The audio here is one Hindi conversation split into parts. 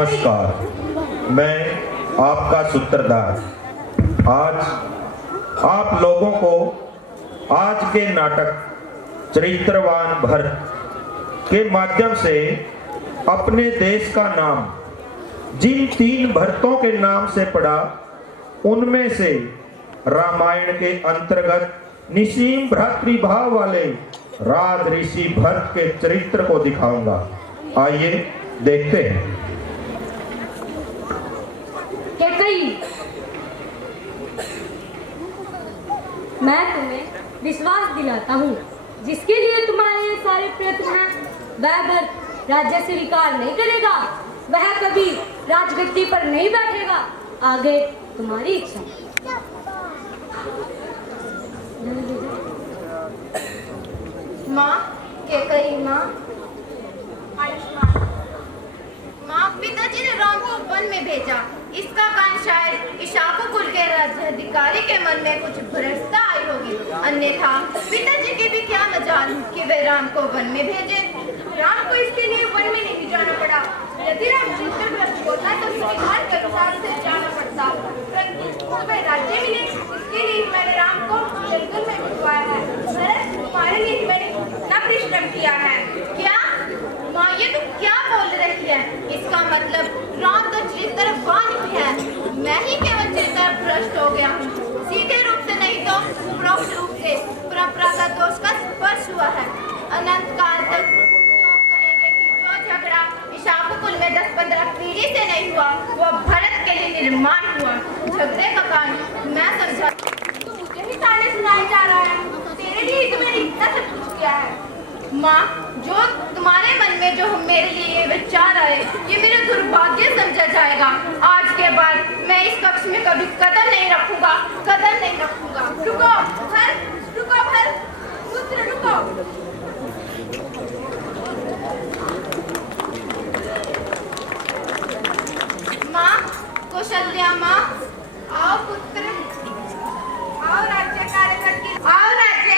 नमस्कार। मैं आपका सूत्रधार आज आप लोगों को आज के नाटक चरित्रवान भरत के माध्यम से अपने देश का नाम जिन 3 भरतों के नाम से पड़ा, उनमें से रामायण के अंतर्गत निसीम भ्रातृभाव वाले राज ऋषि भरत के चरित्र को दिखाऊंगा। आइए देखते हैं। मैं तुम्हें विश्वास दिलाता हूँ, जिसके लिए तुम्हारे ये सारे प्रयत्न हैं, वह भरत राज्य स्वीकार नहीं करेगा, वह कभी राजगद्दी पर नहीं बैठेगा। आगे तुम्हारी इच्छा। माँ केकई माँ आयुष्मान। माँ पिताजी ने राम को वन में भेजा। इसका कारण शायद इशाको कुल के राज्याधिकारी के मन में कुछ भ्रष्टता आई होगी, अन्यथा पिताजी की भी क्या मजाल कि वे राम को वन में भेजे। राम को इसके लिए वन में नहीं जाना पड़ा। यदि राम चित्रभ्रष्ट होता तो संविधान के अनुसार से जाना पड़ता, परंतु वे राज्य मिले, इसके लिए मैंने राम को जंगल में भिजवाया है। भरत, तुम्हारे लिए मैंने इतना परिश्रम किया है। क्या माँ, ये तुम क्या बोल रही है? इसका मतलब राम तो चरित्रवान ही है, मैं ही केवल चरित्रभ्रष्ट हो गया हूँ। सीधे रूप से नहीं तो उपरोक्त रूप से परंपरा का दोष का स्पर्श हुआ है। अनंत काल तक क्यों कहेंगे कि जो झगड़ा इशाको कुल में 10-15 पीढ़ी से नहीं हुआ, वो भरत के लिए निर्माण हुआ। झगड़े का कारण मैं समझा। तो मुझे ही ताने सुनाए जा रहा है, तेरे लिए तो मैंने इतना सब कुछ किया है। माँ, जो तुम्हारे मन में जो मेरे लिए ये विचार आए, ये मेरा दुर्भाग्य समझा जाएगा। आज के बाद मैं इस कक्ष में कभी कदम नहीं रखूंगा, कदम नहीं रखूंगा। रुको भर, पुत्र रुको। माँ कौशल्या, माँ आओ पुत्र, आओ राज्य कार्यकर्ती, आओ राज्य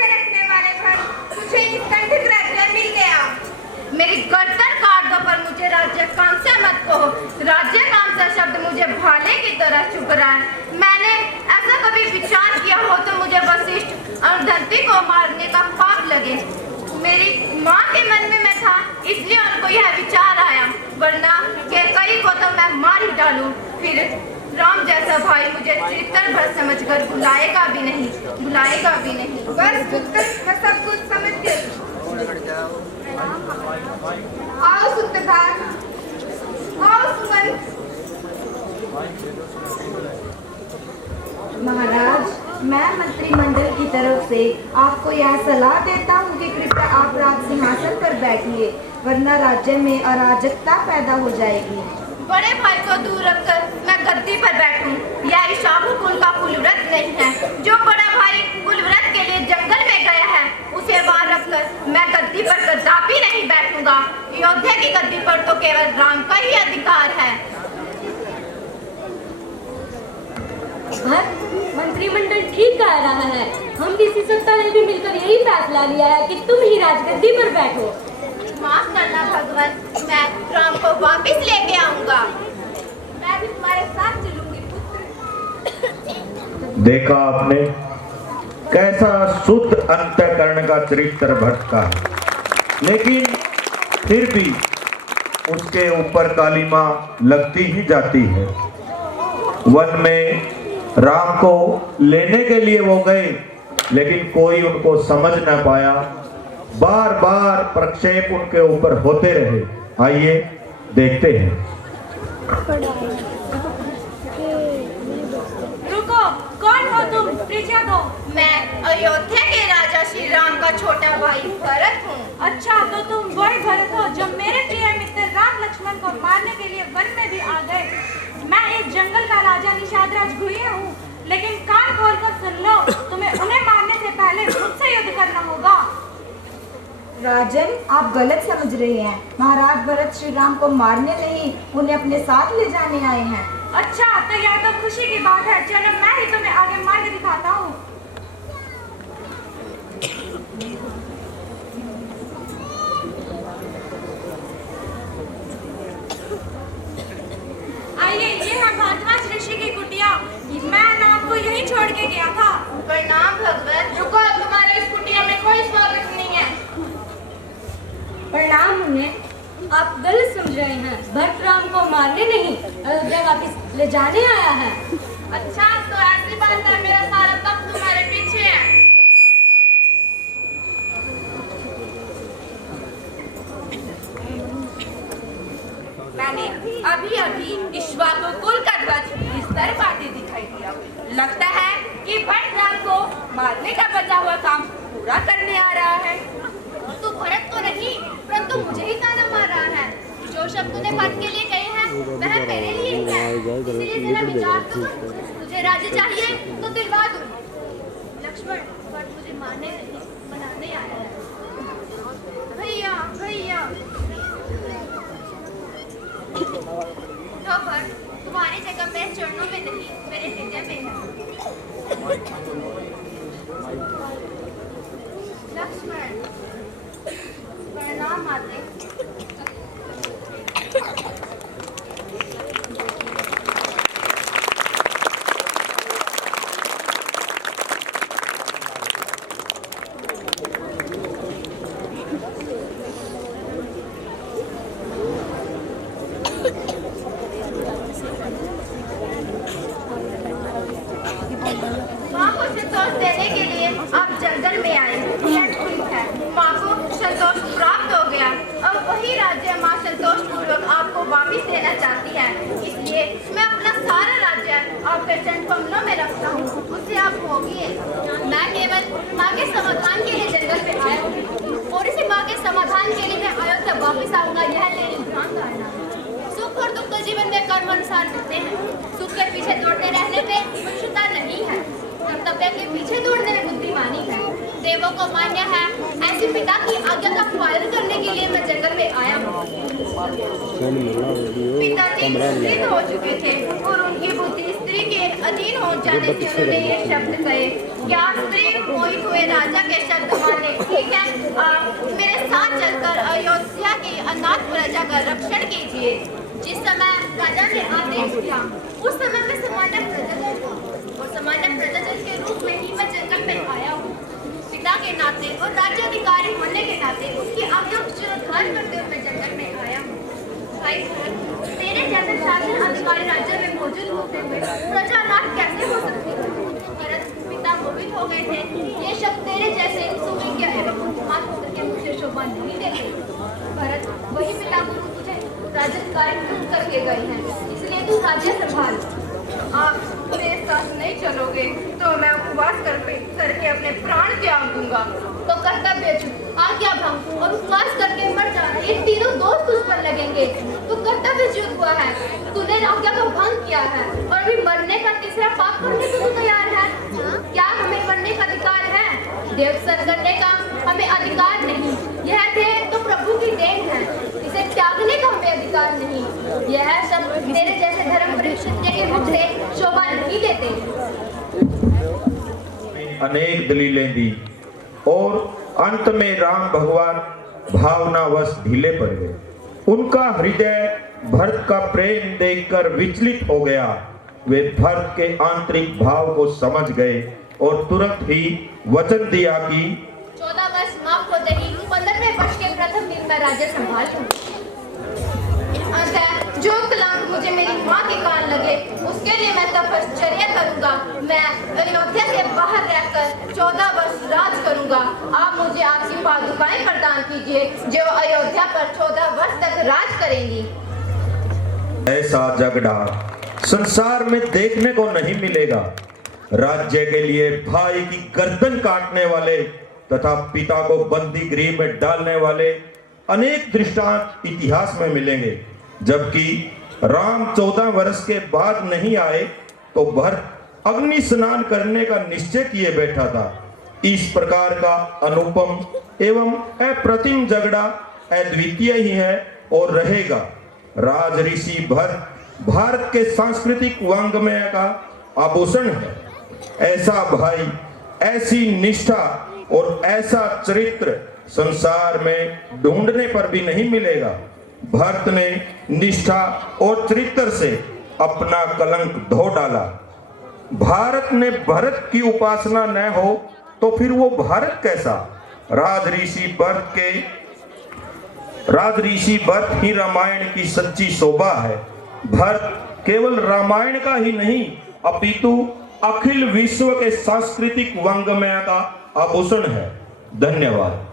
रखने वाले भर, मुझे कंठक राज्य मिल गया। मेरी गर्दन काट दो, पर मुझे राज्य काम से मत कहो। राज्य काम से शब्द मुझे भाले की तरह चुभ रहा है। मैंने ऐसा कभी विचार किया हो तो मुझे वशिष्ठ और धरती को मारने का पाप लगे। मेरी माँ के मन में मैं था, इसलिए उनको यह विचार आया, वरना केकई को तो मैं मार ही डालूं। फिर राम जैसा भाई मुझे चरित्रभ्रष्ट समझकर बुलाएगा भी नहीं। बस पुत्र, मैं सब कुछ समझ गई। आओ सूत्रधार, आओ सुमन। महाराज, मैं मंत्रिमंडल की तरफ से आपको यह सलाह देता हूँ कि कृपया आप राज सिंहासन पर बैठिए, वरना राज्य में अराजकता पैदा हो जाएगी। बड़े भाई को दूर रखकर मैं गद्दी पर बैठूं, यह इशाको कुल का कुलव्रत नहीं है। जो बड़ा भाई कुलव्रत के लिए जंगल में गया है, उसे बाहर रखकर मैं गद्दी पर कदापि नहीं बैठूंगा। अयोध्या की गद्दी पर तो केवल राम का ही अधिकार है। मंत्रिमंडल ठीक कह रहा है। हम ऋषि सत्ता ने भी मिलकर यही फैसला लिया है कि तुम ही राजगद्दी पर बैठो। माफ करना भगवान, मैं राम को वापस लेके आऊंगा। मैं भी तुम्हारे साथ चलूंगी पुत्र। देखा आपने कैसा शुद्ध अंतःकरण का चरित्र भरत का है, लेकिन फिर भी उसके ऊपर कालिमा लगती ही जाती है। वन में राम को लेने के लिए वो गए, लेकिन कोई उनको समझ न पाया। बार बार प्रक्षेप उनके ऊपर होते रहे। आइए देखते हैं। रुको, कौन हो तुम? परिचय दो। मैं अयोध्या के राजा श्री राम का छोटा भाई भरत हूँ। अच्छा, तो तुम वही भरत हो जो मेरे प्रिय मित्र राम लक्ष्मण को मारने के लिए वन में भी आ गए। मैं इस जंगल का राजा निषादराज गुह्य हूँ, लेकिन कान खोलकर सुन लो, तुम्हें उन्हें मारने से पहले मुझसे युद्ध करना होगा। राजन, आप गलत समझ रहे हैं। महाराज भरत श्री राम को मारने नहीं, उन्हें अपने साथ ले जाने आए हैं। अच्छा, तो यह तो खुशी की बात है। चलो, मैं ही तुम्हें आगे मार्ग दिखाता हूँ। गया था। प्रणाम भगवत। रुको, तुम्हारे इस कुटिया में कोई स्वागत नहीं है। प्रणाम उन्हें। आप गलत समझ रहे हैं। भरत राम को मारने नहीं, अयोध्या वापस ले जाने आया है। अच्छा, तो ऐसी बात है, मेरा सारा तख्त तुम्हारे पीछे है। मैंने अभी अभी इक्ष्वाकु कुल का ध्वज इस तरफ आते दिखाई दिया। लगता है कि भरत राम को मारने का बचा हुआ काम पूरा करने आ रहा है। तू भरत तो नहीं, परंतु मुझे ही ताना मार रहा है। जो शब्द तूने भरत के लिए कहे हैं वह मेरे लिए ही है। इसलिए जरा विचार तो कर। तुझे राज्य चाहिए तो दिलवा दूं। लक्ष्मण, भरत मुझे मारने नहीं, मनाने आया है। भैया भैया, लो भरत, तुम्हारी जगह मेरे चरणों में नहीं, मेरे हृदय में है। लक्ष्मण, प्रणाम माते। माँ को संतोष देने के लिए आप जंगल में आए, यह ठीक है। माँ को संतोष प्राप्त हो गया। अब वही राज्य माँ संतोष पूर्वक आपको वापस देना चाहती है। इसलिए मैं अपना सारा राज्य आपके चरण कमलों में रखता हूँ, उससे आप भोगिए। मैं केवल माँ के समाधान के लिए जंगल में आया हूँ और इसी माँ के समाधान के लिए मैं अयोध्या वापस आऊंगा, यह तेरी ध्यान करना। सुख और दुख तो जीवन में कर्म अनुसार मिलते हैं। सुख के पीछे दौड़ते रहने में मनुष्यता नहीं है, कर्तव्य के पीछे दौड़ने में बुद्धिमानी है। देवों को मान्य है, ऐसे पिता की आज्ञा का पालन करने के लिए मैं जंगल में आया हूँ। पिताजी वृद्ध हो चुके थे और उनकी बुद्धि स्त्री के अधीन हो जाने से उन्होंने ये शब्द कहे, क्या स्त्री मोहित हुए राजा के शब्द माने। ठीक है, आप मेरे साथ चलकर अयोध्या की अनाथ प्रजा का रक्षण कीजिए। जिस समय राजा ने आदेश दिया उस समय में सामान्य प्रजाजन था और सामान्य प्रजाजन के रूप में ही मैं जंगल में आया हूँ। पिता के नाते और राज्याधिकारी होने के नाते उसकी आज्ञा का श्रद्धान करते हुए मैं जंगल में आया हूँ। भाई भरत, तेरे जैसे शासन अधिकारी राज्य में मौजूद होते हुए प्रजा अनाथ कैसे हो सकती है। भरत, पिता मोहित हो गए थे। ये शब्द तेरे जैसे सुविज्ञ एवं बुद्धिमान पुत्र के मुझे शोभा नहीं देते। भरत, वही पिता गुरु तुझे राज्याधिकारी नियुक्त करके गए हैं, इसलिए तू राज्य संभाल। आप मेरे साथ नहीं चलोगे तो मैं उपवास करके अपने प्राण त्याग दूंगा। तो कर्तव्यच्युत, आज्ञा भंग और उपवास करके मर जाना, ये तीनों दोष तुझ पर लगेंगे। तू कर्तव्यच्युत हुआ है, तूने आज्ञा का भंग किया है और अभी मरने का तीसरा पाप करने को तू तैयार है। क्या हमें मरने का अधिकार है? देवसर करने का हमें अधिकार नहीं। यह थे तो प्रभु की देन है, इसे त्यागने का हमें अधिकार नहीं। यह सब तेरे जैसे धर्म परिषद के मुख से शोभा नहीं देते। अनेक दलीलें दी और अंत में राम भगवान भावनावश ढीले पड़ गए। उनका हृदय भरत का प्रेम देखकर विचलित हो गया। वे भरत के आंतरिक भाव को समझ गए और तुरंत ही वचन दिया कि 14 वर्ष माफ होते ही 15वें वर्ष के प्रथम दिन मैं राज्य संभालूं। अतः जो कलंक मुझे मेरी माँ के कान लगे उसके लिए मैं तपश्चर्या करूंगा। मैं अयोध्या से बाहर रहकर 14 वर्ष राज करूंगा। आप मुझे आपकी पादुकाएं प्रदान कीजिए जो अयोध्या पर 14 वर्ष तक राज करेंगी। ऐसा झगड़ा संसार में देखने को नहीं मिलेगा। राज्य के लिए भाई की गर्दन काटने वाले तथा पिता को बंदी गृह में डालने वाले अनेक दृष्टांत इतिहास में मिलेंगे। जबकि राम 14 वर्ष के बाद नहीं आए तो भरत अग्नि स्नान करने का निश्चय किए बैठा था। इस प्रकार का अनुपम एवं अप्रतिम झगड़ा अद्वितीय ही है और रहेगा। राज ऋषि भरत भारत के सांस्कृतिक वांग्मय का आभूषण है। ऐसा भाई, ऐसी निष्ठा और ऐसा चरित्र संसार में ढूंढने पर भी नहीं मिलेगा। भरत ने निष्ठा और चरित्र से अपना कलंक धो डाला। भारत में भरत की उपासना न हो तो फिर वो भारत कैसा? राजऋषि भरत ही रामायण की सच्ची शोभा है। भरत केवल रामायण का ही नहीं अपितु अखिल विश्व के सांस्कृतिक वांग्मय का आभूषण है। धन्यवाद।